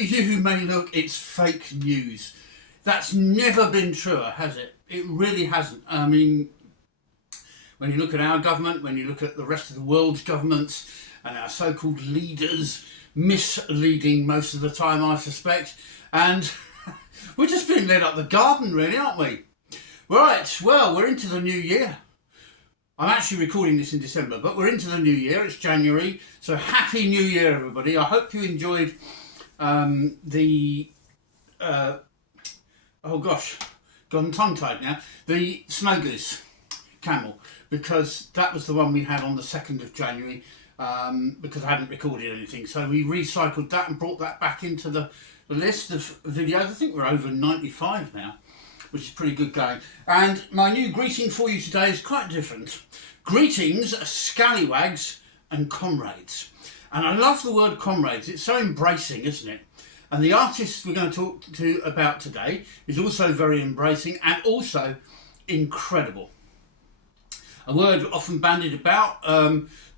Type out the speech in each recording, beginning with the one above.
you may look, it's fake news. That's never been truer, has it? It really hasn't. I mean, when you look at our government, when you look at the rest of the world's governments and our so-called leaders, misleading most of the time, I suspect, and we're just being led up the garden, really, aren't we? Right, well, we're into the new year. I'm actually recording this in December, but we're into the new year. It's January, so Happy New Year, everybody. I hope you enjoyed oh gosh, gone tongue-tied now, the Snow Goose camel, because that was the one we had on the 2nd of January, because I hadn't recorded anything. So we recycled that and brought that back into the list of videos. I think we're over 95 now, which is pretty good going. And my new greeting for you today is quite different. Greetings, scallywags and comrades. And I love the word comrades. It's so embracing, isn't it? And the artist we're going to talk to about today is also very embracing and also incredible. A word often bandied about,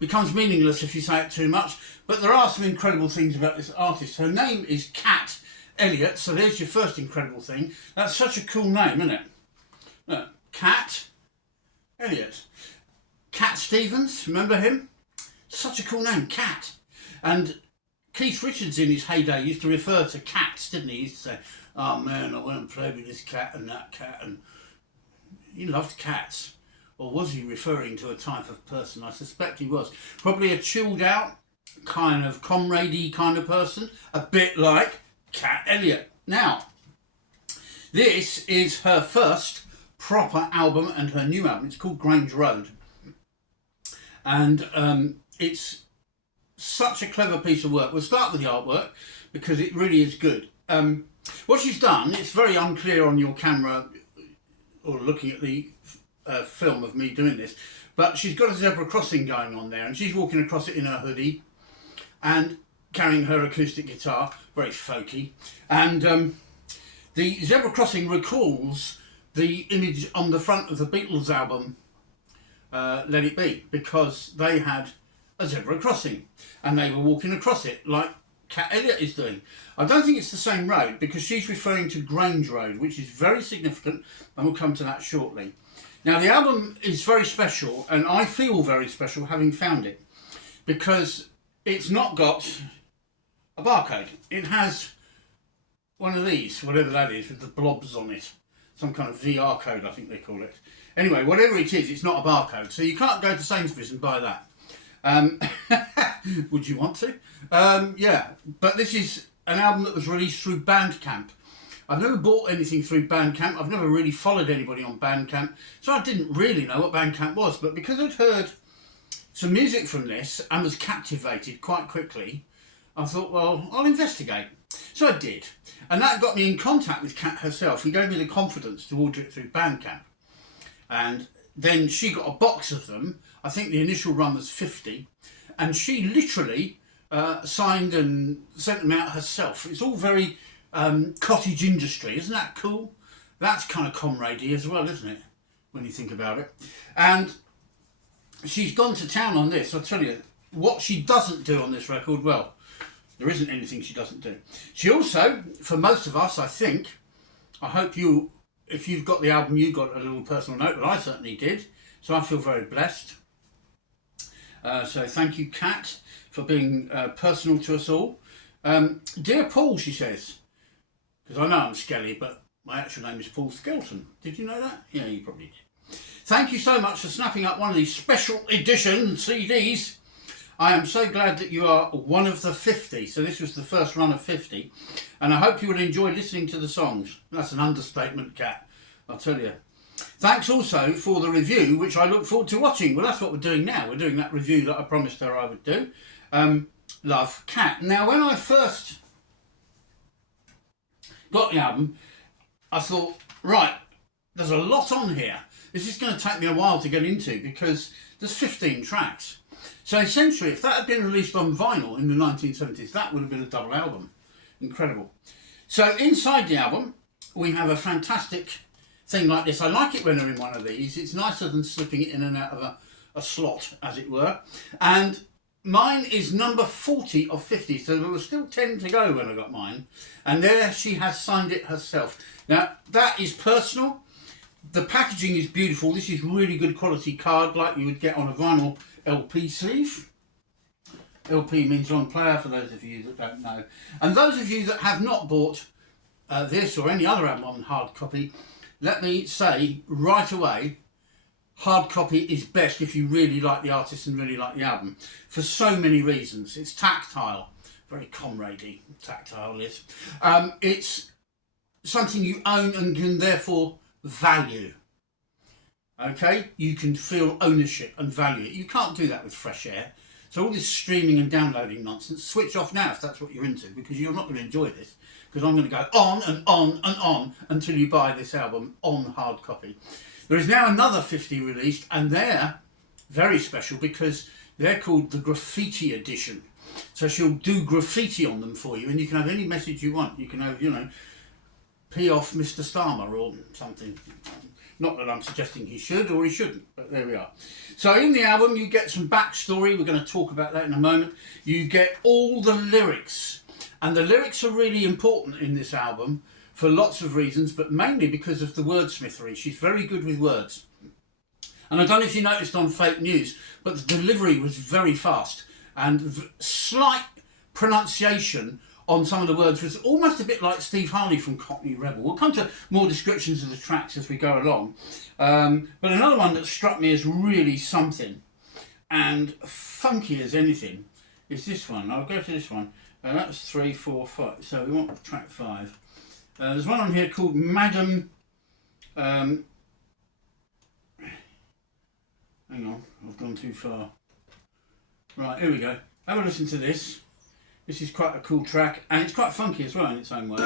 becomes meaningless if you say it too much, but there are some incredible things about this artist. Her name is Cat ELLIOTT, so there's your first incredible thing. That's such a cool name, isn't it? Look, Cat ELLIOTT. Cat Stevens, remember him? Such a cool name, Cat. And Keith Richards in his heyday used to refer to cats, didn't he? He used to say, oh man, I went and played with this cat and that cat, and he loved cats. Or was he referring to a type of person? I suspect he was. Probably a chilled out, kind of comradey kind of person, a bit like Cat ELLIOTT. Now, this is her first proper album and her new album. It's called Grange Road. And it's such a clever piece of work. We'll start with the artwork because it really is good. What she's done, it's very unclear on your camera or looking at the film of me doing this, but she's got a zebra crossing going on there and she's walking across it in her hoodie and carrying her acoustic guitar, very folky. And the zebra crossing recalls the image on the front of the Beatles album Let It Be, because they had a zebra crossing and they were walking across it like Cat ELLIOTT is doing. I don't think it's the same road because she's referring to Grange Road, which is very significant, and we'll come to that shortly. Now the album is very special, and I feel very special having found it, because it's not got a barcode. It has one of these, whatever that is, with the blobs on it. Some kind of VR code, I think they call it. Anyway, whatever it is, it's not a barcode, so you can't go to Sainsbury's and buy that. Would you want to? Yeah, but this is an album that was released through Bandcamp. I've never bought anything through Bandcamp. I've never really followed anybody on Bandcamp, so I didn't really know what Bandcamp was. But because I'd heard some music from this and was captivated quite quickly, I thought, well, I'll investigate. So I did. And that got me in contact with Kat herself, who gave me the confidence to order it through Bandcamp. And then she got a box of them. I think the initial run was 50. And she literally signed and sent them out herself. It's all very cottage industry. Isn't that cool? That's kind of comradey as well, isn't it? When you think about it. And she's gone to town on this. I'll tell you, what she doesn't do on this record, well, there isn't anything she doesn't do. She also, for most of us, I think, I hope you, if you've got the album, you got a little personal note, but I certainly did. So I feel very blessed. So thank you, Kat, for being personal to us all. Dear Paul, she says, because I know I'm Skelly, but my actual name is Paul Skelton. Did you know that? Yeah, you probably did. Thank you so much for snapping up one of these special edition CDs. I am so glad that you are one of the 50. So this was the first run of 50. And I hope you will enjoy listening to the songs. That's an understatement, Kat, I'll tell you. Thanks also for the review, which I look forward to watching. Well, that's what we're doing now. We're doing that review that I promised her I would do. Love, Kat. Now, when I first got the album, I thought, right, there's a lot on here. This is going to take me a while to get into because there's 15 tracks. So essentially, if that had been released on vinyl in the 1970s, that would have been a double album. Incredible. So inside the album, we have a fantastic thing like this. I like it when they're in one of these. It's nicer than slipping it in and out of a slot, as it were. And Mine is number 40 of 50, so there were still 10 to go when I got mine. And there she has signed it herself. Now, that is personal. The packaging is beautiful. This is really good quality card, like you would get on a vinyl LP sleeve. LP means long player, for those of you that don't know. And those of you that have not bought this or any other album on hard copy, let me say right away, hard copy is best if you really like the artist and really like the album, for so many reasons. It's tactile, very comradey, tactile is. It's something you own and can therefore value. Okay, you can feel ownership and value it. You can't do that with Fresh Air. So all this streaming and downloading nonsense, switch off now if that's what you're into, because you're not going to enjoy this, because I'm going to go on and on and on until you buy this album on hard copy. There is now another 50 released, and they're very special because they're called the Graffiti Edition. So she'll do graffiti on them for you, and you can have any message you want. You can have, you know, pee off Mr. Starmer or something. Not that I'm suggesting he should or he shouldn't, but there we are. So in the album you get some backstory. We're going to talk about that in a moment. You get all the lyrics, and the lyrics are really important in this album for lots of reasons, but mainly because of the wordsmithery. She's very good with words. And I don't know if you noticed on Fake News, but the delivery was very fast, and slight pronunciation on some of the words was almost a bit like Steve Harley from Cockney Rebel. We'll come to more descriptions of the tracks as we go along. But another one that struck me as really something and funky as anything is this one. I'll go to this one. That was 3, 4, 5. So we want track 5. There's one on here called Madam... hang on, I've gone too far. Right, here we go. Have a listen to this. This is quite a cool track, and it's quite funky as well in its own way.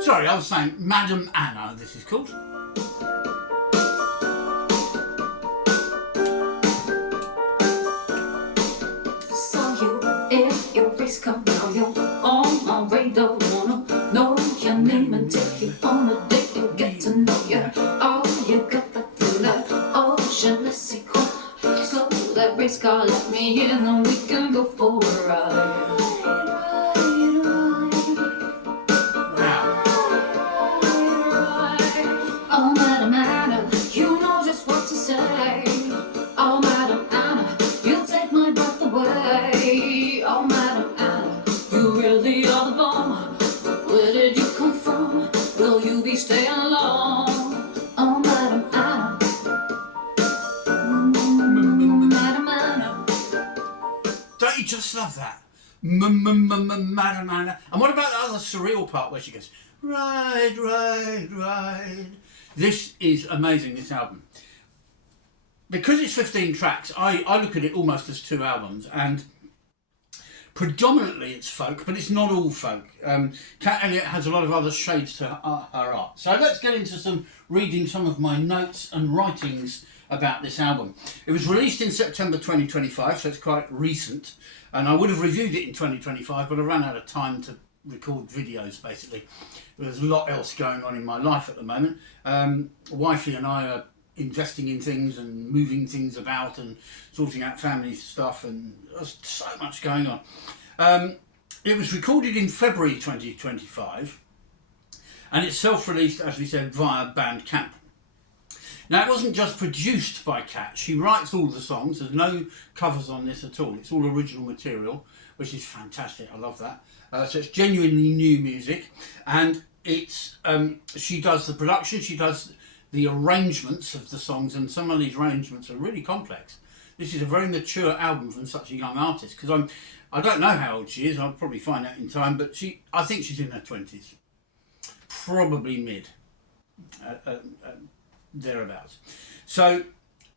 Sorry, I was saying Madam Anna, this is called. Saw you in your face, come now, you're on my radar. Wanna know your name and take you on a date and get to know you. Oh, you got that thriller, oh, je ne sais quoi. So that race car, let me in and we can go for a ride. Oh, Madam Anna, you know just what to say. Oh, Madam Anna, you take my breath away. Oh, Madam Anna, you really are the bomb. Where did you come from? Will you be staying long? Oh, Madam Anna. Madam Anna. Don't you just love that? Madam Anna. And what about the other surreal part where she goes, ride, ride, ride? This is amazing, this album. Because it's 15 tracks, I look at it almost as 2 albums, and predominantly it's folk, but it's not all folk. Cat Elliott has a lot of other shades to her art. So let's get into reading some of my notes and writings about this album. It was released in September 2025, so it's quite recent, and I would have reviewed it in 2025, but I ran out of time to record videos, basically. There's a lot else going on in my life at the moment. Wifey and I are investing in things and moving things about and sorting out family stuff, and there's so much going on. It was recorded in February 2025, and it's self-released, as we said, via Bandcamp. Now, it wasn't just produced by Cat. She writes all the songs. There's no covers on this at all. It's all original material, which is fantastic. I love that. So it's genuinely new music, and it's she does the production, she does the arrangements of the songs, and some of these arrangements are really complex. This is a very mature album from such a young artist, because I don't know how old she is. I'll probably find out in time, but I think she's in her 20s, probably mid, thereabouts. So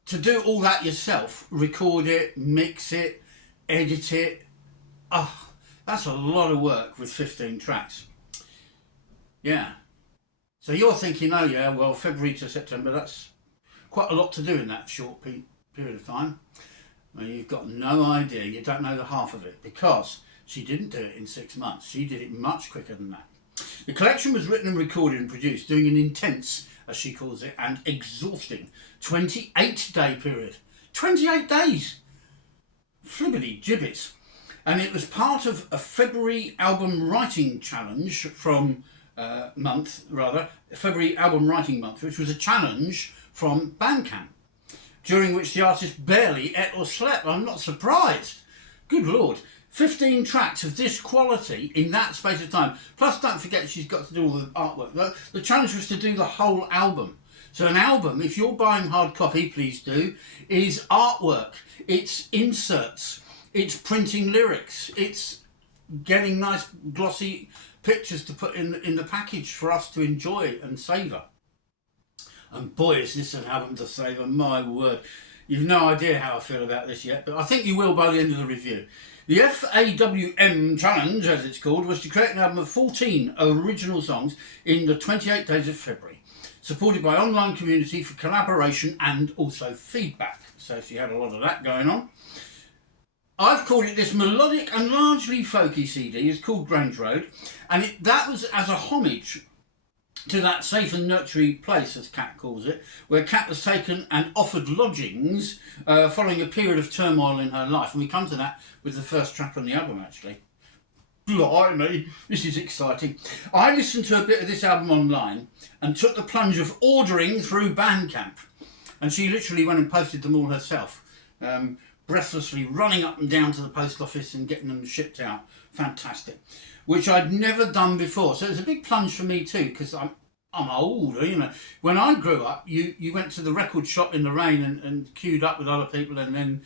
to do all that yourself, record it, mix it, edit it, that's a lot of work with 15 tracks. Yeah. So you're thinking, oh yeah, well, February to September, that's quite a lot to do in that short period of time. Well, you've got no idea. You don't know the half of it, because she didn't do it in 6 months. She did it much quicker than that. The collection was written and recorded and produced, doing an intense as she calls it, and exhausting 28-day period. 28 days! Flibbity gibbets. And it was part of a February album writing challenge from February album writing month, which was a challenge from Bandcamp, during which the artist barely ate or slept. I'm not surprised. Good Lord. 15 tracks of this quality in that space of time. Plus, don't forget she's got to do all the artwork. The challenge was to do the whole album. So an album, if you're buying hard copy, please do, is artwork. It's inserts. It's printing lyrics. It's getting nice glossy pictures to put in the package for us to enjoy and savour. And boy, is this an album to savour, my word. You've no idea how I feel about this yet, but I think you will by the end of the review. The FAWM Challenge, as it's called, was to create an album of 14 original songs in the 28 days of February, supported by online community for collaboration and also feedback. So she had a lot of that going on. I've called it this melodic and largely folky CD. It's called Grange Road, and that was as a homage to that safe and nurturing place, as Kat calls it, where Kat was taken and offered lodgings following a period of turmoil in her life. And we come to that with the first track on the album, actually. Blimey, this is exciting. I listened to a bit of this album online and took the plunge of ordering through Bandcamp. And she literally went and posted them all herself, breathlessly running up and down to the post office and getting them shipped out. Fantastic. Which I'd never done before. So it was a big plunge for me too, because I'm older, you know. When I grew up, you went to the record shop in the rain and queued up with other people, and then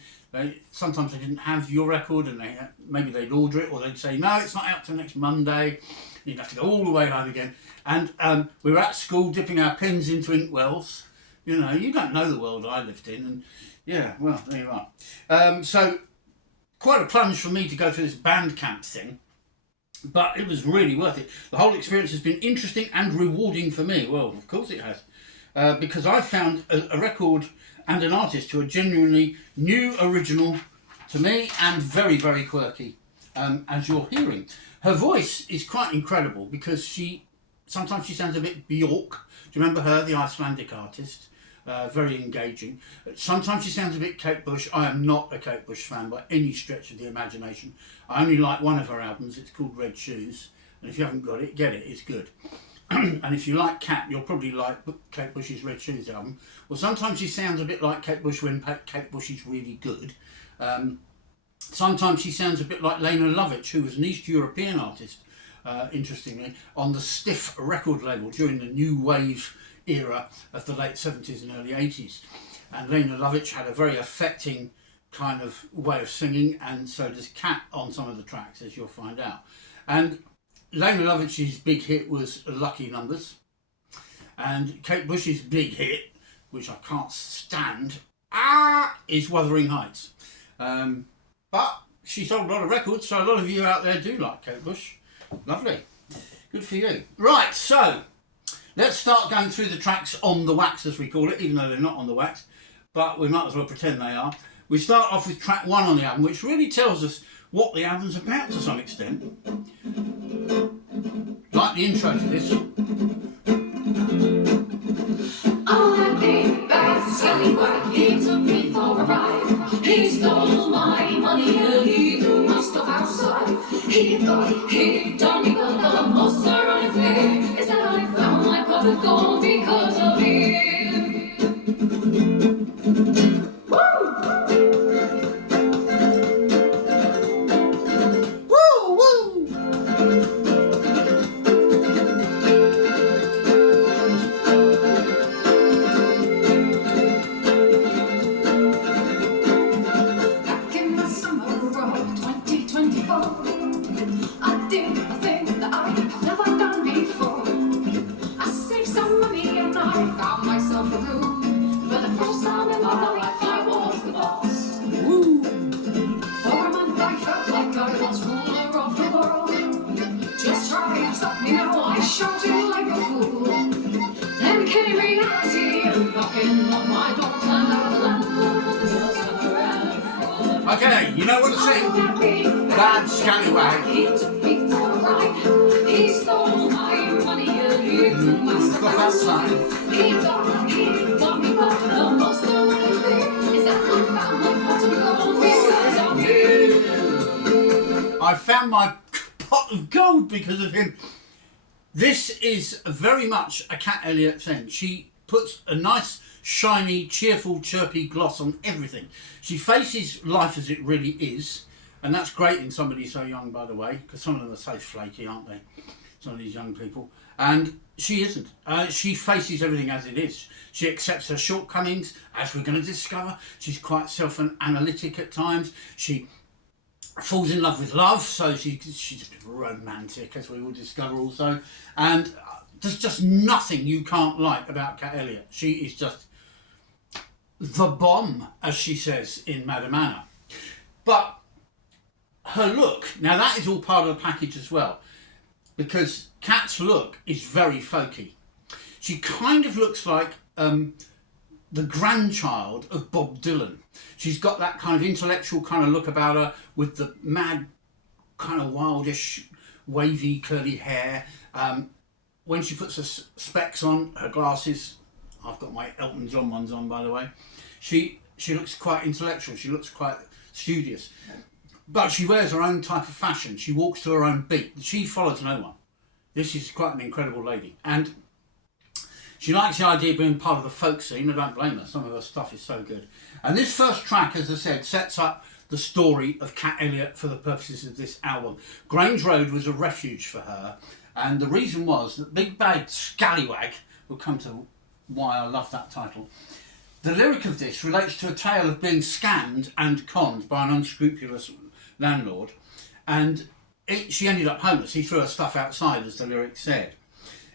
sometimes they didn't have your record, and maybe they'd order it, or they'd say, no, it's not out till next Monday. You'd have to go all the way home again. And we were at school dipping our pens into inkwells. You know, you don't know the world I lived in. And yeah, well, there you are. So quite a plunge for me to go through this Bandcamp thing. But it was really worth it. The whole experience has been interesting and rewarding for me. Well, of course it has. Because I found a record and an artist who are genuinely new, original to me, and very, very quirky, as you're hearing. Her voice is quite incredible because sometimes she sounds a bit Bjork. Do you remember her, the Icelandic artist? Very engaging. Sometimes she sounds a bit Kate Bush. I am not a Kate Bush fan by any stretch of the imagination. I only like one of her albums. It's called Red Shoes, and if you haven't got it, get it. It's good. And if you like Kat, you'll probably like Kate Bush's Red Shoes album. Well, sometimes she sounds a bit like Kate Bush when Kate Bush is really good. Sometimes she sounds a bit like Lena Lovitch, who was an East European artist, interestingly, on the Stiff record label during the New Wave era of the late 70s and early 80s. And Lena Lovitch had a very affecting kind of way of singing, and so does Kat on some of the tracks, as you'll find out. And Lena Lovitch's big hit was Lucky Numbers, and Kate Bush's big hit, which I can't stand, is Wuthering Heights. But she sold a lot of records, so a lot of you out there do like Kate Bush. Lovely. Good for you. Right, so let's start going through the tracks on the wax, as we call it, even though they're not on the wax, but we might as well pretend they are. We start off with track 1 on the album, which really tells us what the album's about to some extent. Like the intro to this. Oh, that big bad scallywag, he took me for a ride. He stole my money and he threw my stuff outside. He thought he'd done me, but the most ironic thing is that I found my pot of gold because of him. Okay, you know what to sing? Bad Scallywag. He took me for a ride. He stole my money and he threw my stuff got outside. Keep on, keep walking on. The most important thing is that I found my pot of gold because of you. I found my pot of gold because of him. This is very much a Cat Elliott thing. She puts a nice, shiny, cheerful, chirpy gloss on everything. She faces life as it really is, and that's great in somebody so young, by the way, because some of them are so flaky, aren't they? Some of these young people. And she isn't. She faces everything as it is. She accepts her shortcomings, as we're going to discover. She's quite self-analytic at times. She falls in love with love, so she's a bit romantic, as we will discover also. And there's just nothing you can't like about Cat Elliott. She is just the bomb, as she says in Madam Anna. But her look, now that is all part of the package as well, because Cat's look is very folky. She kind of looks like the grandchild of Bob Dylan. She's got that kind of intellectual kind of look about her, with the mad, kind of wildish, wavy, curly hair. When she puts her specs on, her glasses, I've got my Elton John ones on, by the way, she looks quite intellectual, she looks quite studious. But she wears her own type of fashion, she walks to her own beat, she follows no one. This is quite an incredible lady. And she likes the idea of being part of the folk scene. I don't blame her. Some of her stuff is so good. And this first track, as I said, sets up the story of Cat Elliott for the purposes of this album. Grange Road was a refuge for her. And the reason was that Big Bad Scallywag, we'll come to why I love that title. The lyric of this relates to a tale of being scammed and conned by an unscrupulous landlord. And she ended up homeless. He threw her stuff outside, as the lyric said.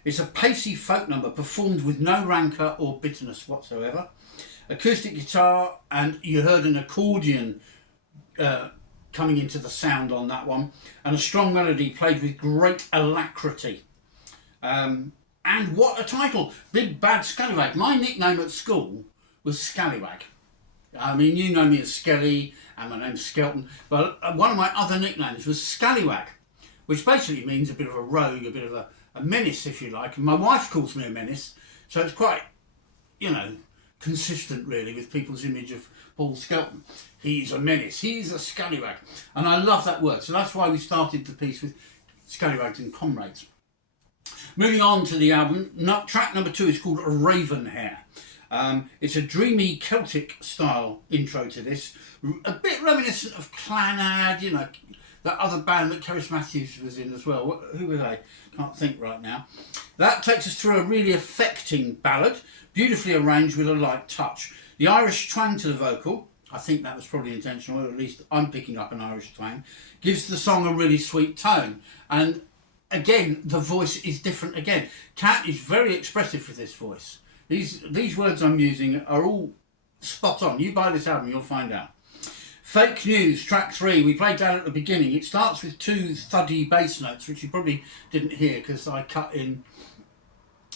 It's a pacey folk number performed with no rancour or bitterness whatsoever. Acoustic guitar, and you heard an accordion coming into the sound on that one, and a strong melody played with great alacrity. And what a title! Big Bad Scallywag. My nickname at school was Scallywag. I mean, you know me as Skelly, and my name's Skelton, but one of my other nicknames was Scallywag, which basically means a bit of a rogue, a bit of a menace, if you like. And my wife calls me a menace, so it's quite, you know, consistent really with people's image of Paul Skelton. He's a menace, he's a scallywag, and I love that word. So that's why we started the piece with Scallywags and Comrades. Moving on to the album, track number 2 is called Ravenhair. It's a dreamy Celtic style intro to this, a bit reminiscent of Clannad, you know, that other band that Cerys Matthews was in as well. Who were they? Can't think right now. That takes us through a really affecting ballad, beautifully arranged with a light touch. The Irish twang to the vocal, I think that was probably intentional, or at least I'm picking up an Irish twang, gives the song a really sweet tone. And again, the voice is different again. Cat is very expressive with this voice. These words I'm using are all spot on. You buy this album, you'll find out. Fake News, track 3, we played that at the beginning. It starts with 2 thuddy bass notes, which you probably didn't hear because I cut in,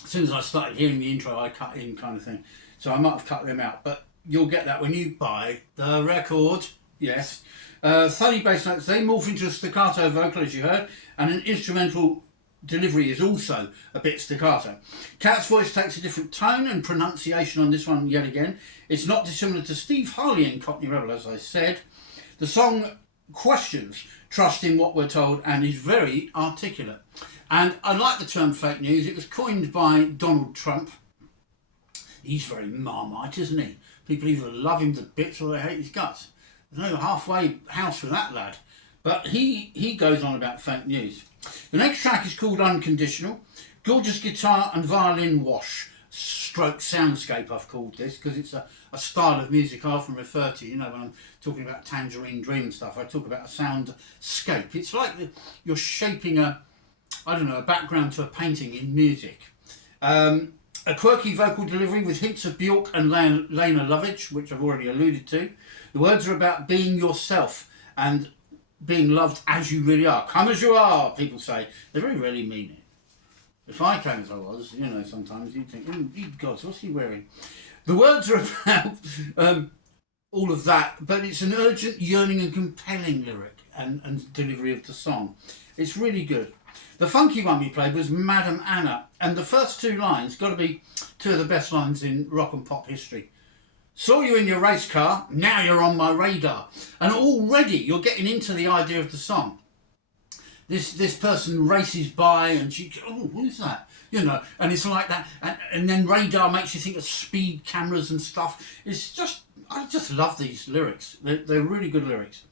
as soon as I started hearing the intro, I cut in kind of thing. So I might have cut them out, but you'll get that when you buy the record. Yes. Thuddy bass notes, they morph into a staccato vocal, as you heard, and an instrumental delivery is also a bit staccato. Cat's voice takes a different tone and pronunciation on this one yet again. It's not dissimilar to Steve Harley in Cockney Rebel, as I said. The song questions trust in what we're told and is very articulate. And I like the term fake news. It was coined by Donald Trump. He's very Marmite, isn't he? People either love him to bits or they hate his guts. There's no halfway house for that lad. But he goes on about fake news. The next track is called Unconditional. Gorgeous guitar and violin wash, stroke soundscape I've called this, because it's a style of music I often refer to, you know, when I'm talking about Tangerine Dream and stuff, I talk about a soundscape. It's like you're shaping a background to a painting in music. A quirky vocal delivery with hints of Bjork and Lena Lovitch, which I've already alluded to. The words are about being yourself and being loved as you really are. Come as you are, people say. They very rarely mean it. If I came as I was, you know, sometimes you'd think, oh, God, what's he wearing? The words are about all of that, but it's an urgent, yearning and compelling lyric and delivery of the song. It's really good. The funky one we played was Madam Anna, and the first two lines got to be two of the best lines in rock and pop history. Saw you in your race car, now you're on my radar. And already you're getting into the idea of the song. This person races by and she, oh, who's that? You know, and it's like that. And then radar makes you think of speed cameras and stuff. It's just, I just love these lyrics. They're really good lyrics.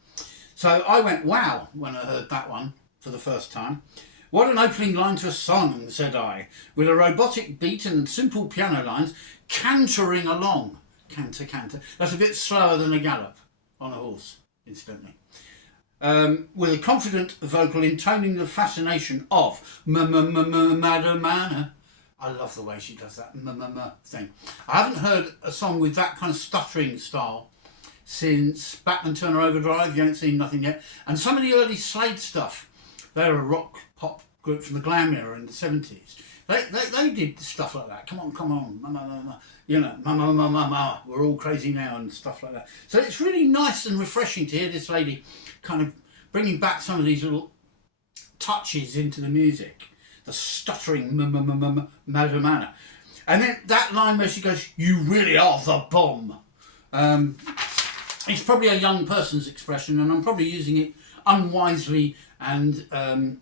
So I went, wow, when I heard that one for the first time. What an opening line to a song, said I, with a robotic beat and simple piano lines cantering along. Canter, canter. That's a bit slower than a gallop on a horse, incidentally. With a confident vocal intoning the fascination of Madam Anna. I love the way she does that thing. I haven't heard a song with that kind of stuttering style since Bachman Turner Overdrive. You ain't seen nothing yet. And some of the early Slade stuff. They're a rock pop group from the glam era in the 70s. They did stuff like that. Come on, you know, ma, we're all crazy now and stuff like that. So it's really nice and refreshing to hear this lady kind of bringing back some of these little touches into the music. The stuttering Madam Anna. And then that line where she goes, you really are the bomb. It's probably a young person's expression, and I'm probably using it unwisely and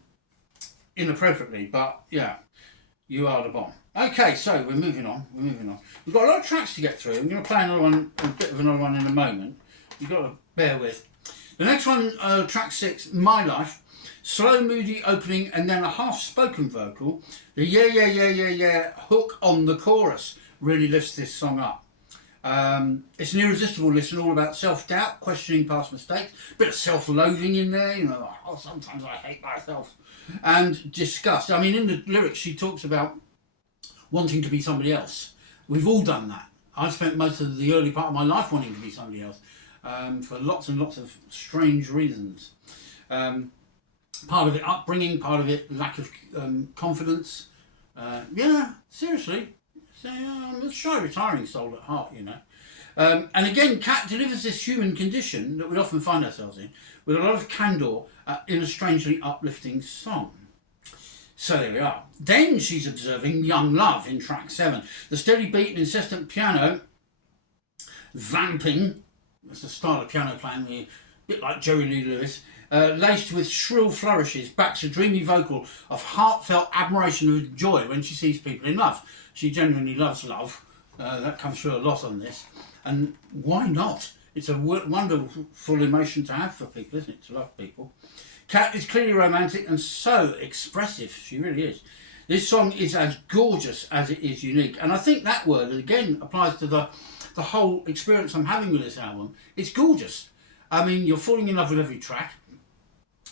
inappropriately, but yeah. You are the bomb. Okay, so we're moving on. We've got a lot of tracks to get through. I'm going to play another one, a bit of another one in a moment. You've got to bear with. The next one, track 6, My Life. Slow, moody opening and then a half-spoken vocal. The yeah hook on the chorus really lifts this song up. It's an irresistible listen, all about self-doubt, questioning past mistakes, a bit of self-loathing in there, you know, like, oh, sometimes I hate myself, and disgust. I mean, in the lyrics she talks about wanting to be somebody else. We've all done that. I spent most of the early part of my life wanting to be somebody else, for lots and lots of strange reasons. Part of it upbringing, part of it lack of confidence. Yeah, seriously. So, I'm a shy, retiring soul at heart, you know. And again, Kat delivers this human condition that we often find ourselves in with a lot of candour in a strangely uplifting song. So there we are. Then she's observing Young Love in track 7. The steady beat and insistent piano vamping, that's the style of piano playing, a bit like Jerry Lee Lewis, laced with shrill flourishes, backs a dreamy vocal of heartfelt admiration and joy when she sees people in love. She genuinely loves love. That comes through a lot on this. And why not? It's a wonderful emotion to have for people, isn't it? To love people. Kat is clearly romantic and so expressive. She really is. This song is as gorgeous as it is unique. And I think that word, again, applies to the whole experience I'm having with this album. It's gorgeous. I mean, you're falling in love with every track.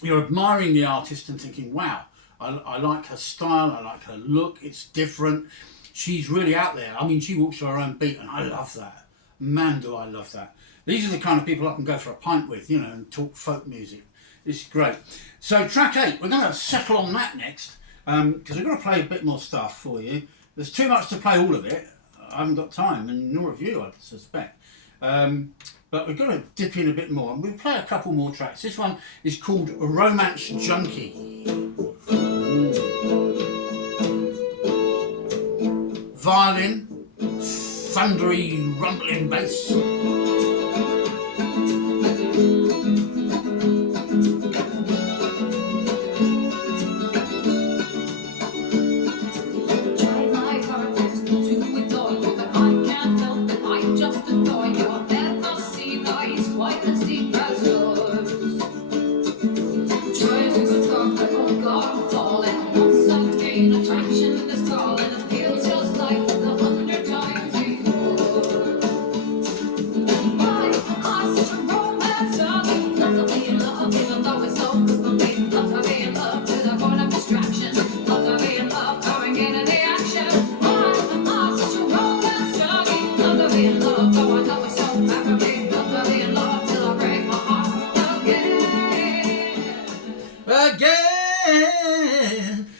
You're admiring the artist and thinking, wow, I like her style, I like her look, it's different. She's really out there. I mean, she walks to her own beat, and I love that. Man, do I love that. These are the kind of people I can go for a pint with, you know, and talk folk music. It's great. So track 8, we're going to settle on that next, because we're going to play a bit more stuff for you. There's too much to play all of it. I haven't got time, and nor have you, I suspect. But we've got to dip in a bit more, and we'll play a couple more tracks. This one is called Romance Junkie. Violin, thundery, rumbling bass.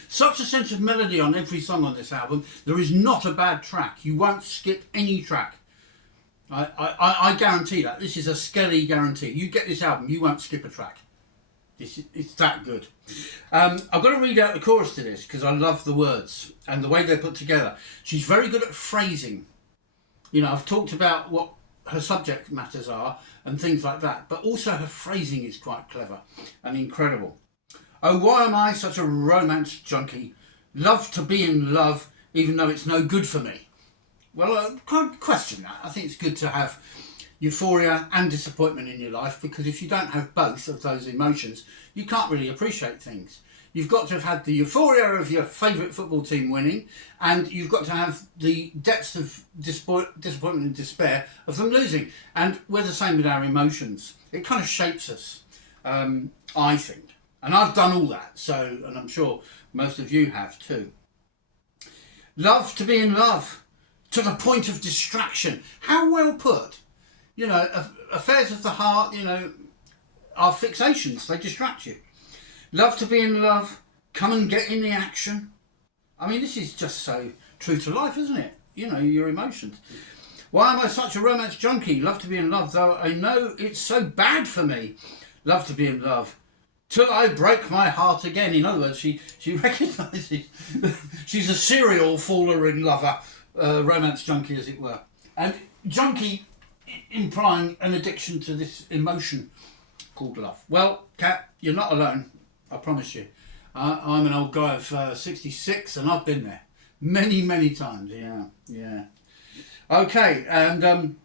Such a sense of melody on every song on this album. There is not a bad track. You won't skip any track. I guarantee that. This is a Skelly guarantee. You get this album, you won't skip a track. It's that good. I've got to read out the chorus to this because I love the words and the way they're put together. She's very good at phrasing. You know, I've talked about what her subject matters are and things like that, but also her phrasing is quite clever and incredible. Oh, why am I such a romance junkie? Love to be in love even though it's no good for me. Well, I can't question that. I think it's good to have euphoria and disappointment in your life, because if you don't have both of those emotions, you can't really appreciate things. You've got to have had the euphoria of your favourite football team winning, and you've got to have the depths of disappointment and despair of them losing. And we're the same with our emotions. It kind of shapes us, I think. And I've done all that, so, and I'm sure most of you have too. Love to be in love to the point of distraction. How well put. You know, affairs of the heart, you know, are fixations. They distract you. Love to be in love. Come and get in the action. I mean, this is just so true to life, isn't it? You know, your emotions. Why am I such a romance junkie? Love to be in love, though I know it's so bad for me. Love to be in love till I break my heart again. In other words, she recognises she's a serial faller in lover, romance junkie, as it were. And junkie implying an addiction to this emotion called love. Well, Kat, you're not alone, I promise you. I'm an old guy of 66 and I've been there many times. Yeah. Okay, and then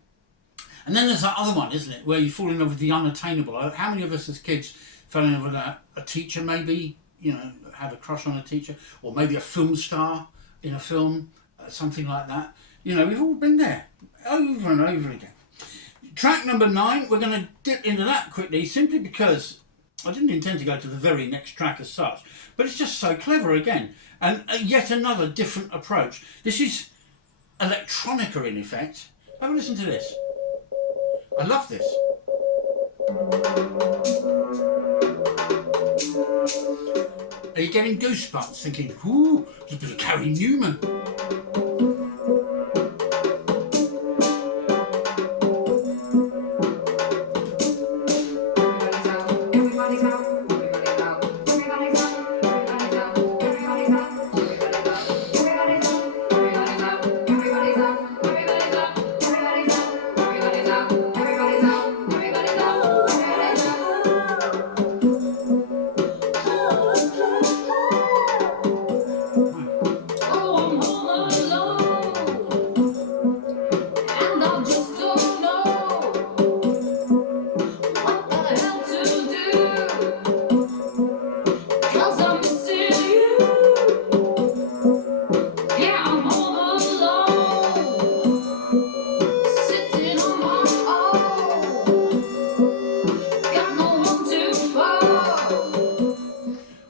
there's that other one, isn't it, where you fall in love with the unattainable. How many of us as kids fell in love with a teacher, maybe, you know, had a crush on a teacher, or maybe a film star in a film, something like that. You know, we've all been there over and over again. Track number 9, we're going to dip into that quickly, simply because I didn't intend to go to the very next track as such, but it's just so clever again, and yet another different approach. This is electronica in effect. Have a listen to this. I love this. Are you getting goosebumps thinking, ooh, there's a bit of Carrie Newman?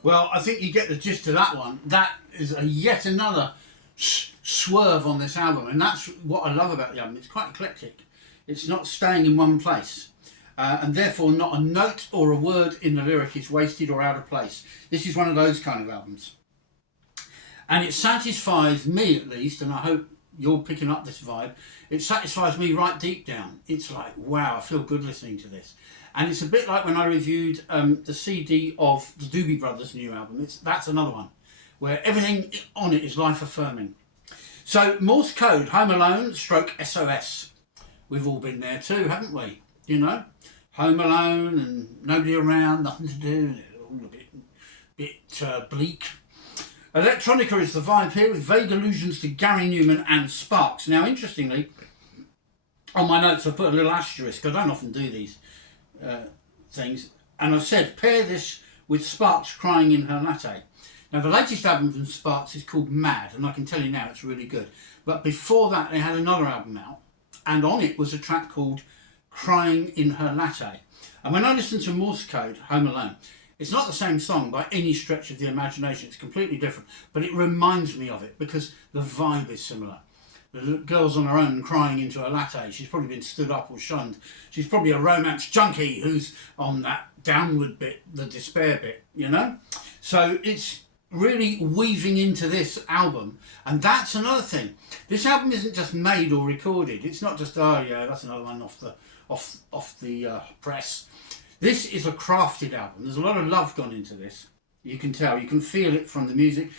Well, I think you get the gist of that one. That is yet another swerve on this album, and that's what I love about the album. It's quite eclectic. It's not staying in one place, and therefore not a note or a word in the lyric is wasted or out of place. This is one of those kind of albums. And it satisfies me, at least, and I hope you're picking up this vibe, it satisfies me right deep down. It's like, wow, I feel good listening to this. And it's a bit like when I reviewed the CD of the Doobie Brothers' new album. That's another one where everything on it is life-affirming. So Morse Code, Home Alone, stroke SOS. We've all been there too, haven't we? You know, home alone and nobody around, nothing to do, all a bit bleak. Electronica is the vibe here, with vague allusions to Gary Newman and Sparks. Now, interestingly, on my notes I've put a little asterisk. I don't often do these things, and I've said pair this with Sparks crying in her latte. Now, the latest album from Sparks is called Mad, and I can tell you now it's really good. But before that, they had another album out, and on it was a track called Crying in Her Latte. And when I listen to Morse Code, Home Alone, it's not the same song by any stretch of the imagination. It's completely different, but it reminds me of it because the vibe is similar. The girl's on her own crying into her latte. She's probably been stood up or shunned. She's probably a romance junkie who's on that downward bit, the despair bit, you know? So it's really weaving into this album. And that's another thing. This album isn't just made or recorded. It's not just, oh yeah, that's another one off the press. This is a crafted album. There's a lot of love gone into this. You can tell, you can feel it from the music.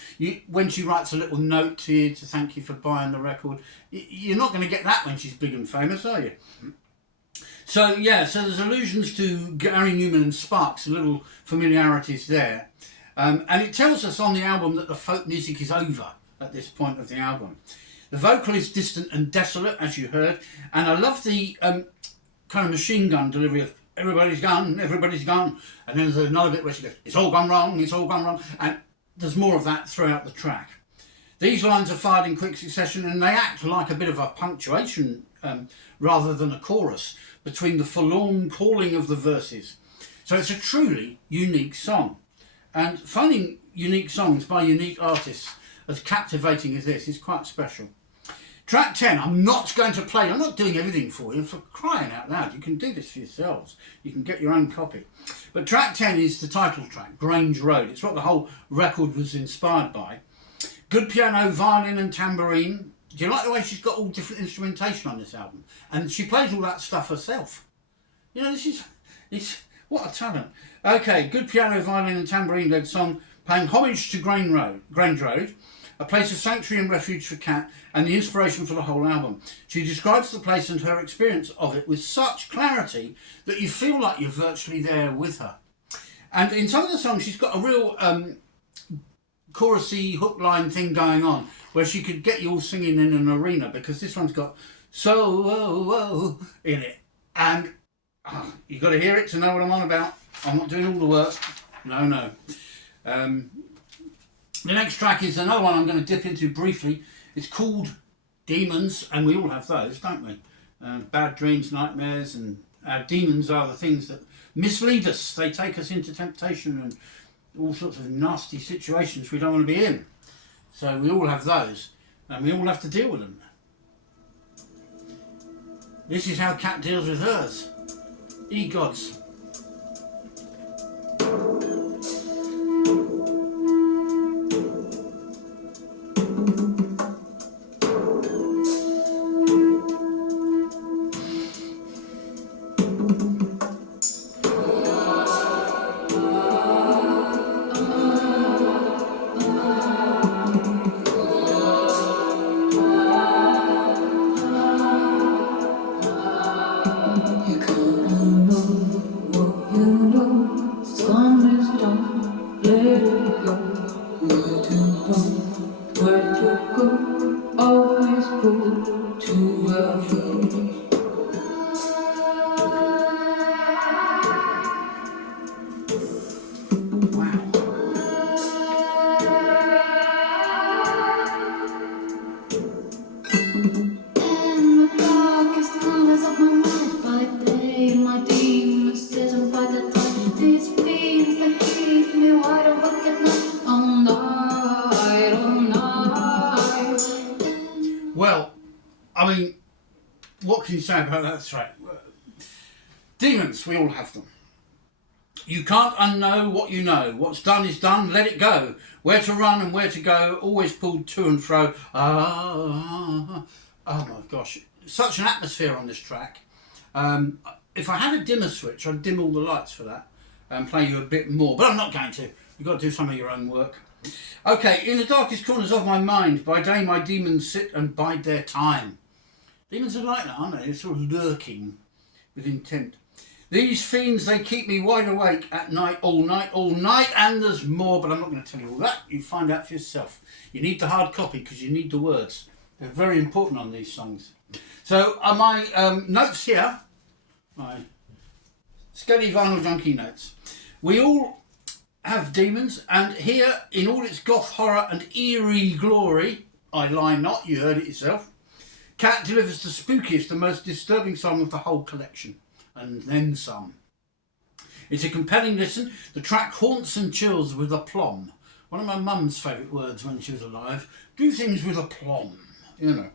When she writes a little note to you to thank you for buying the record, you're not going to get that when she's big and famous, are you? So yeah, so there's allusions to Gary Newman and Sparks, little familiarities there. And it tells us on the album that the folk music is over at this point of the album. The vocal is distant and desolate, as you heard, and I love the kind of machine gun delivery of everybody's gone, and then there's another bit where she goes, it's all gone wrong, and there's more of that throughout the track. These lines are fired in quick succession, and they act like a bit of a punctuation rather than a chorus between the forlorn calling of the verses. So it's a truly unique song, and finding unique songs by unique artists as captivating as this is quite special. Track 10, I'm not going to play, I'm not doing everything for you, for crying out loud. You can do this for yourselves. You can get your own copy. But track 10 is the title track, Grange Road. It's what the whole record was inspired by. Good piano, violin and tambourine. Do you like the way she's got all different instrumentation on this album? And she plays all that stuff herself. You know, what a talent. Okay, good piano, violin and tambourine-led song paying homage to Grange Road, a place of sanctuary and refuge for Cat, and the inspiration for the whole album. She describes the place and her experience of it with such clarity that you feel like you're virtually there with her. And in some of the songs, she's got a real chorusy hook line thing going on, where she could get you all singing in an arena, because this one's got so whoa in it. And you've got to hear it to know what I'm on about. I'm not doing all the work. No. The next track is another one I'm going to dip into briefly. It's called Demons, and we all have those, don't we? Bad dreams, nightmares, and our demons are the things that mislead us. They take us into temptation and all sorts of nasty situations we don't want to be in. So we all have those, and we all have to deal with them. This is how Cat deals with hers. E-gods. What can you say about that track? Demons, we all have them. You can't unknow what you know. What's done is done, let it go. Where to run and where to go, always pulled to and fro. Oh my gosh, such an atmosphere on this track. If I had a dimmer switch, I'd dim all the lights for that and play you a bit more, but I'm not going to. You've got to do some of your own work. Okay, in the darkest corners of my mind, by day my demons sit and bide their time. Demons are like that, aren't they? They're sort of lurking with intent. These fiends, they keep me wide awake at night, all night, and there's more, but I'm not going to tell you all that. You find out for yourself. You need the hard copy because you need the words. They're very important on these songs. So my notes here, my Skelly Vinyl Junkie notes. We all have demons, and here, in all its goth horror and eerie glory, I lie not, you heard it yourself, Cat delivers the spookiest and most disturbing song of the whole collection, and then some. It's a compelling listen. The track haunts and chills with aplomb. One of my mum's favourite words when she was alive. Do things with aplomb, you know.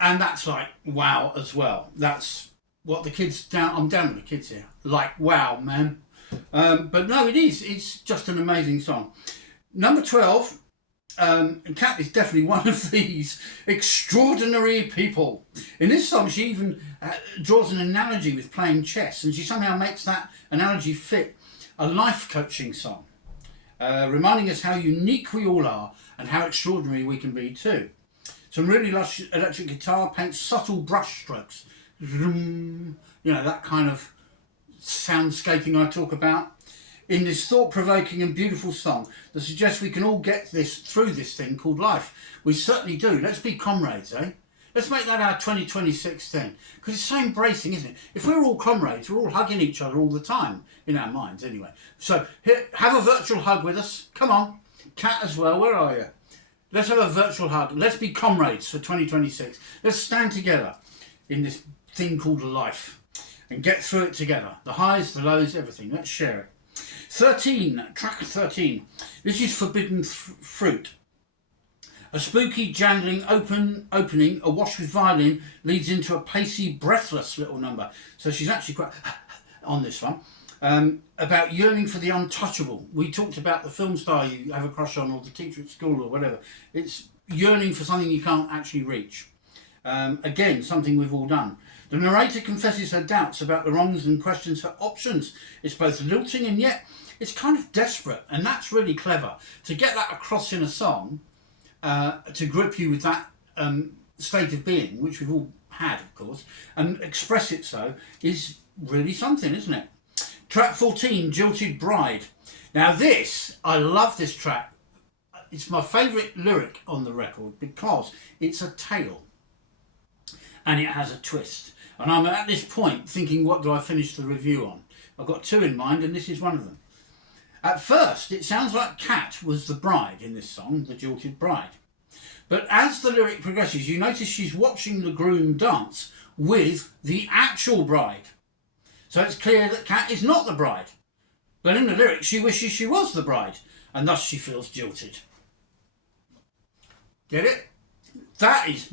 And that's like wow as well. That's what the kids down. I'm down with the kids here. Like wow, man. But no, it is. It's just an amazing song. Number 12. And Kat is definitely one of these extraordinary people. In this song, she even draws an analogy with playing chess, and she somehow makes that analogy fit a life coaching song, reminding us how unique we all are and how extraordinary we can be too. Some really lush electric guitar paints subtle brush strokes. You know, that kind of soundscaping I talk about. In this thought-provoking and beautiful song that suggests we can all get through this thing called life. We certainly do. Let's be comrades, eh? Let's make that our 2026 thing. Because it's so embracing, isn't it? If we're all comrades, we're all hugging each other all the time. In our minds, anyway. So, here, have a virtual hug with us. Come on. Kat as well, where are you? Let's have a virtual hug. Let's be comrades for 2026. Let's stand together in this thing called life. And get through it together. The highs, the lows, everything. Let's share it. 13, track 13. This is Forbidden Fruit. A spooky, jangling opening, awash with violin, leads into a pacey, breathless little number. So she's actually quite on this one. About yearning for the untouchable. We talked about the film star you have a crush on, or the teacher at school, or whatever. It's yearning for something you can't actually reach. Again, something we've all done. The narrator confesses her doubts about the wrongs and questions her options. It's both lilting and yet it's kind of desperate, and that's really clever. To get that across in a song, to grip you with that state of being, which we've all had, of course, and express it so, is really something, isn't it? Track 14, Jilted Bride. Now this, I love this track. It's my favourite lyric on the record because it's a tale and it has a twist. And I'm at this point thinking, what do I finish the review on? I've got two in mind, and this is one of them. At first, it sounds like Kat was the bride in this song, the Jilted Bride. But as the lyric progresses, you notice she's watching the groom dance with the actual bride. So it's clear that Kat is not the bride. But in the lyric, she wishes she was the bride, and thus she feels jilted. Get it? That is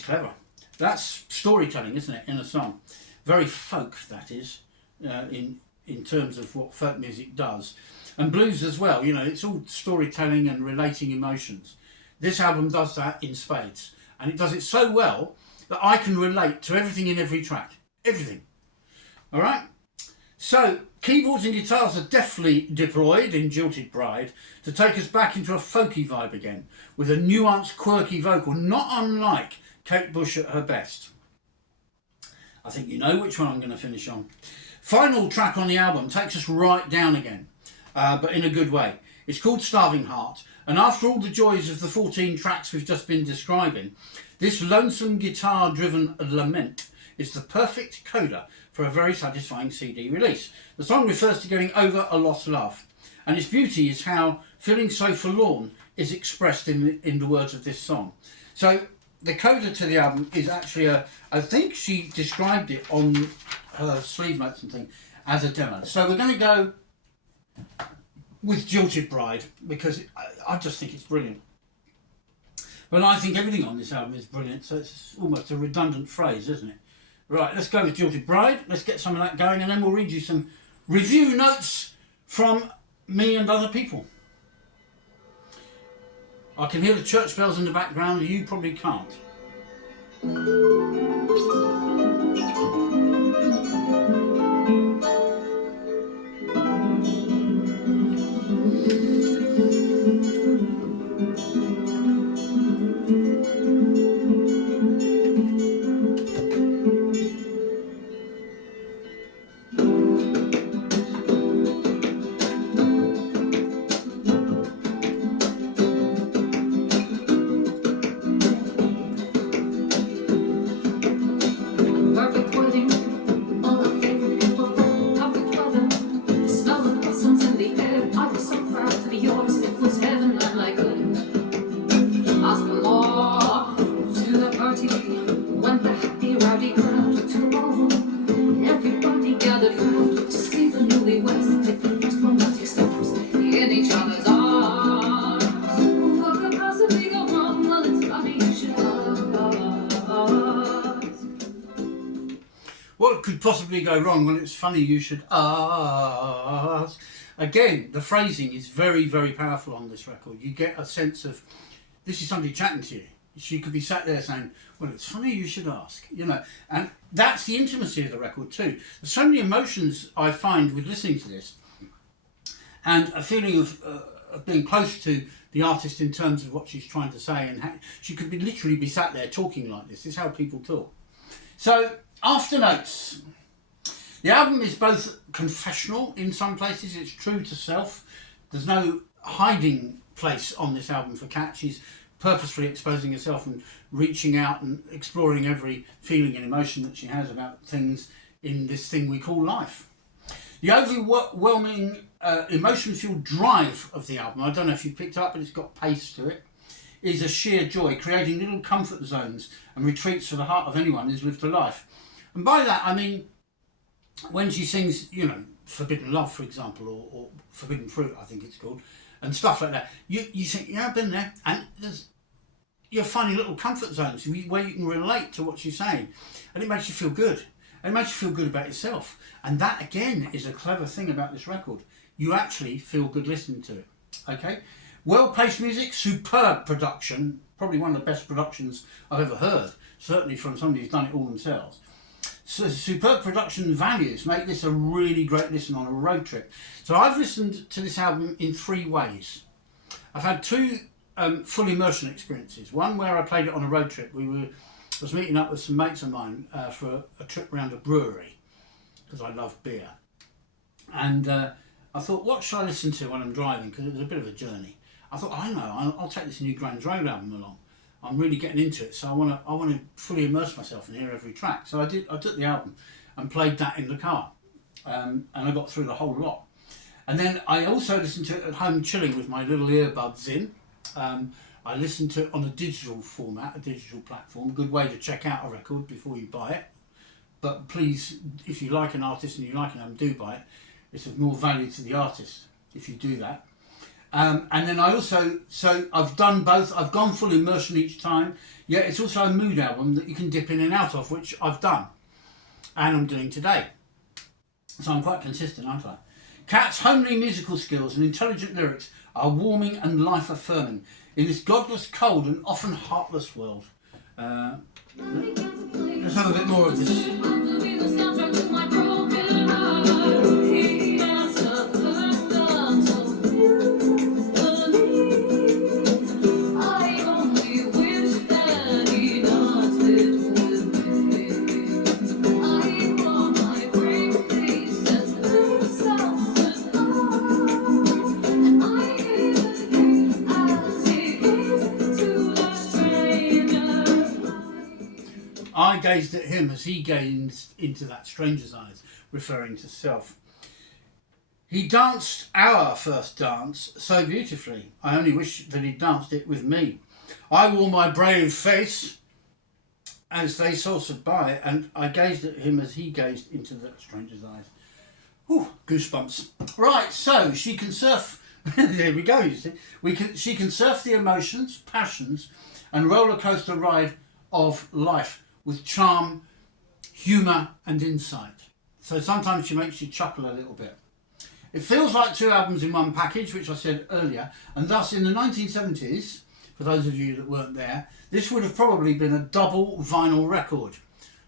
clever. That's storytelling, isn't it, in a song? Very folk, that is, in terms of what folk music does. And blues as well, you know, it's all storytelling and relating emotions. This album does that in spades. And it does it so well that I can relate to everything in every track. Everything. All right? So, keyboards and guitars are deftly deployed in Jilted Bride to take us back into a folky vibe again, with a nuanced, quirky vocal, not unlike Kate Bush at her best. I think you know which one I'm going to finish on. Final track on the album takes us right down again, but in a good way. It's called Starving Heart, and after all the joys of the 14 tracks we've just been describing, this lonesome guitar-driven lament is the perfect coda for a very satisfying CD release. The song refers to getting over a lost love, and its beauty is how feeling so forlorn is expressed in the words of this song. So the coda to the album is actually I think she described it on her sleeve notes and thing as a demo. So we're going to go with Jilted Bride because I just think it's brilliant. But I think everything on this album is brilliant, so it's almost a redundant phrase, isn't it? Right, let's go with Jilted Bride. Let's get some of that going, and then we'll read you some review notes from me and other people. I can hear the church bells in the background, you probably can't. What could possibly go wrong? Well, it's funny you should ask. Again, the phrasing is very, very powerful on this record. You get a sense of, this is somebody chatting to you. She could be sat there saying, well, it's funny you should ask, you know. And that's the intimacy of the record too. There's so many emotions I find with listening to this, and a feeling of being close to the artist in terms of what she's trying to say, and she could be literally be sat there talking like this. This is how people talk. So, after notes. The album is both confessional in some places, it's true to self. There's no hiding place on this album for Kat. She's purposefully exposing herself and reaching out and exploring every feeling and emotion that she has about things in this thing we call life. The overwhelming emotion-fueled drive of the album, I don't know if you picked up, but it's got pace to it, is a sheer joy, creating little comfort zones and retreats for the heart of anyone who's lived a life. And by that I mean, when she sings, you know, Forbidden Love, for example, or Forbidden Fruit, I think it's called, and stuff like that, you think, yeah, I've been there, and you're finding little comfort zones where you can relate to what she's saying, and it makes you feel good, and it makes you feel good about yourself. And that, again, is a clever thing about this record. You actually feel good listening to it, okay? Well-placed music, superb production, probably one of the best productions I've ever heard, certainly from somebody who's done it all themselves. So superb production values make this a really great listen on a road trip. So I've listened to this album in 3 ways. I've had 2 full immersion experiences. One where I played it on a road trip. I was meeting up with some mates of mine for a trip around a brewery, because I love beer. And I thought, what should I listen to when I'm driving? Because it was a bit of a journey. I thought, I know, I'll take this new Grange album along. I'm really getting into it, so I want to fully immerse myself and hear every track. So I took the album and played that in the car, and I got through the whole lot. And then I also listened to it at home chilling with my little earbuds in. I listened to it on a digital format, a digital platform, a good way to check out a record before you buy it. But please, if you like an artist and you like an album, do buy it. It's of more value to the artist if you do that. And then I also, so I've done both. I've gone full immersion each time. Yeah, it's also a mood album that you can dip in and out of, which I've done. And I'm doing today. So I'm quite consistent, aren't I? Kat's homely musical skills and intelligent lyrics are warming and life-affirming in this godless, cold and often heartless world. Let's have a bit more of this. I gazed at him as he gazed into that stranger's eyes, referring to self. He danced our first dance so beautifully. I only wish that he'd danced it with me. I wore my brave face as they sauntered by, and I gazed at him as he gazed into that stranger's eyes. Whew, goosebumps. Right, so she can surf. There we go, you see. She can surf the emotions, passions, and roller coaster ride of life with charm, humour and insight. So sometimes she makes you chuckle a little bit. It feels like 2 albums in one package, which I said earlier, and thus in the 1970s, for those of you that weren't there, this would have probably been a double vinyl record,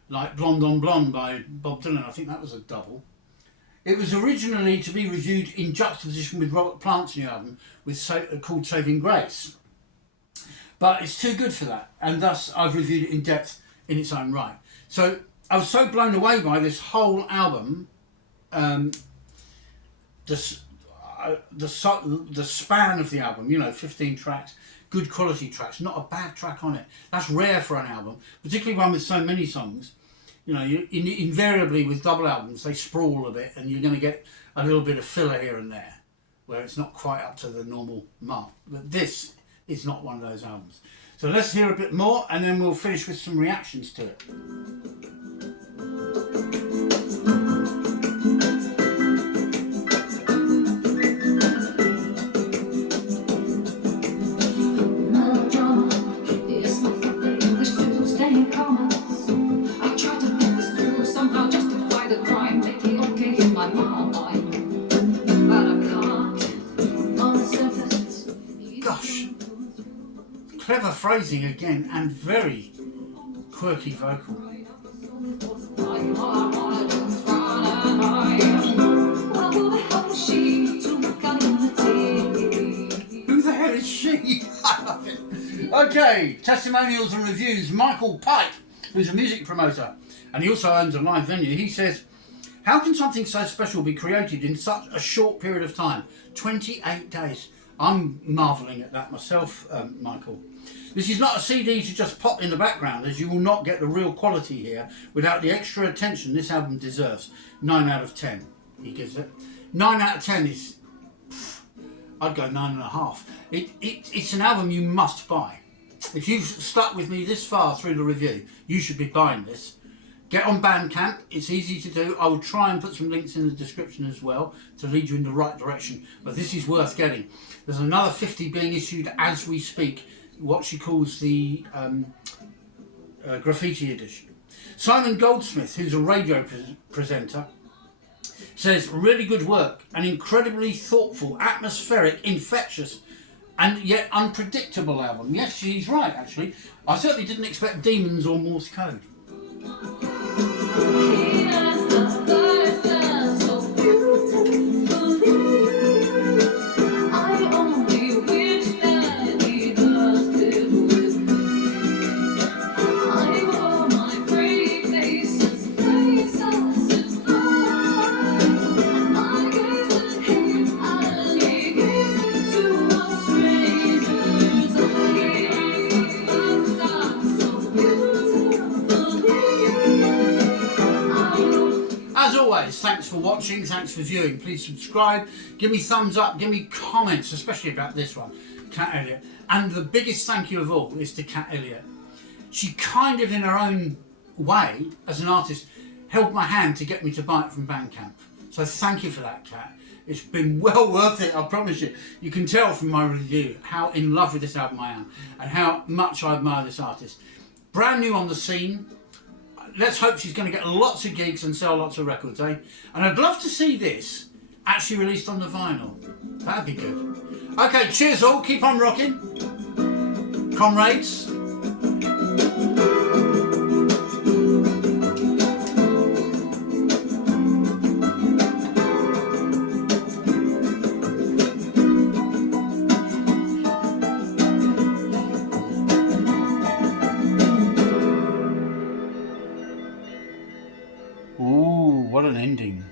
like Blonde on Blonde by Bob Dylan. I think that was a double. It was originally to be reviewed in juxtaposition with Robert Plant's new album called Saving Grace. But it's too good for that, and thus I've reviewed it in depth in its own right. So I was so blown away by this whole album, the span of the album, you know, 15 tracks, good quality tracks, not a bad track on it. That's rare for an album, particularly one with so many songs. You know, invariably with double albums, they sprawl a bit and you're going to get a little bit of filler here and there, where it's not quite up to the normal mark. But this is not one of those albums. So let's hear a bit more and then we'll finish with some reactions to it. Somehow justify the crime, make it okay in my mind, but I can't. Clever phrasing again and very quirky vocal. Who the hell is she? I love it. Okay, testimonials and reviews. Michael Pike, who's a music promoter, and he also owns a live venue. He says, how can something so special be created in such a short period of time? 28 days. I'm marvelling at that myself, Michael. This is not a CD to just pop in the background, as you will not get the real quality here without the extra attention this album deserves. 9 out of 10, he gives it. 9 out of 10 is, I'd go 9.5. It's an album you must buy. If you've stuck with me this far through the review, you should be buying this. Get on Bandcamp, it's easy to do. I will try and put some links in the description as well to lead you in the right direction, but this is worth getting. There's another 50 being issued as we speak, what she calls the graffiti edition. Simon Goldsmith, who's a radio presenter, says, really good work, an incredibly thoughtful, atmospheric, infectious and yet unpredictable album. Yes, she's right actually. I certainly didn't expect demons or Morse code. As always, thanks for watching, thanks for viewing. Please subscribe, give me thumbs up, give me comments, especially about this one, Cat Elliott. And the biggest thank you of all is to Cat Elliott. She kind of, in her own way, as an artist, held my hand to get me to buy it from Bandcamp. So thank you for that, Cat. It's been well worth it, I promise you. You can tell from my review how in love with this album I am and how much I admire this artist. Brand new on the scene. Let's hope she's going to get lots of gigs and sell lots of records, eh? And I'd love to see this actually released on the vinyl. That'd be good. Okay, cheers all. Keep on rocking. Comrades. Ooh, what an ending.